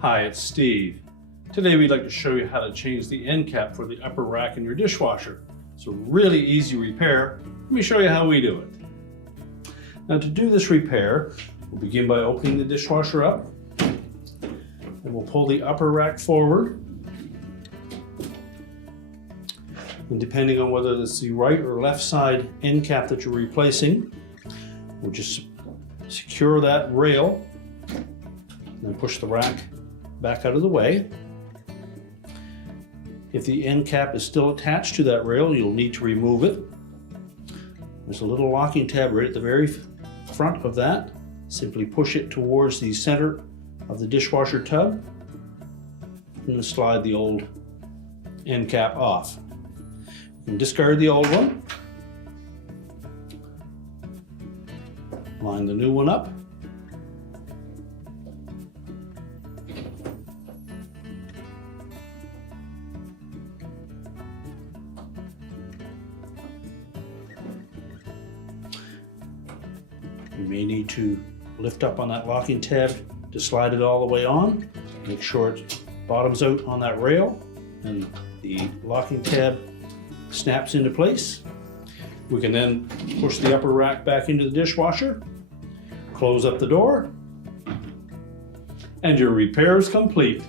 Hi, it's Steve. Today we'd like to show you how to change the end cap for the upper rack in your dishwasher. It's a really easy repair. Let me show you how we do it. Now, to do this repair, we'll begin by opening the dishwasher up, and we'll pull the upper rack forward. And depending on whether it's the right or left side end cap that you're replacing, we'll just secure that rail and then push the rack back out of the way. If the end cap is still attached to that rail, you'll need to remove it. There's a little locking tab right at the very front of that. Simply push it towards the center of the dishwasher tub and then slide the old end cap off. You can discard the old one, line the new one up, you may need to lift up on that locking tab to slide it all the way on. Make sure it bottoms out on that rail and the locking tab snaps into place. We can then push the upper rack back into the dishwasher, close up the door, and your repair is complete.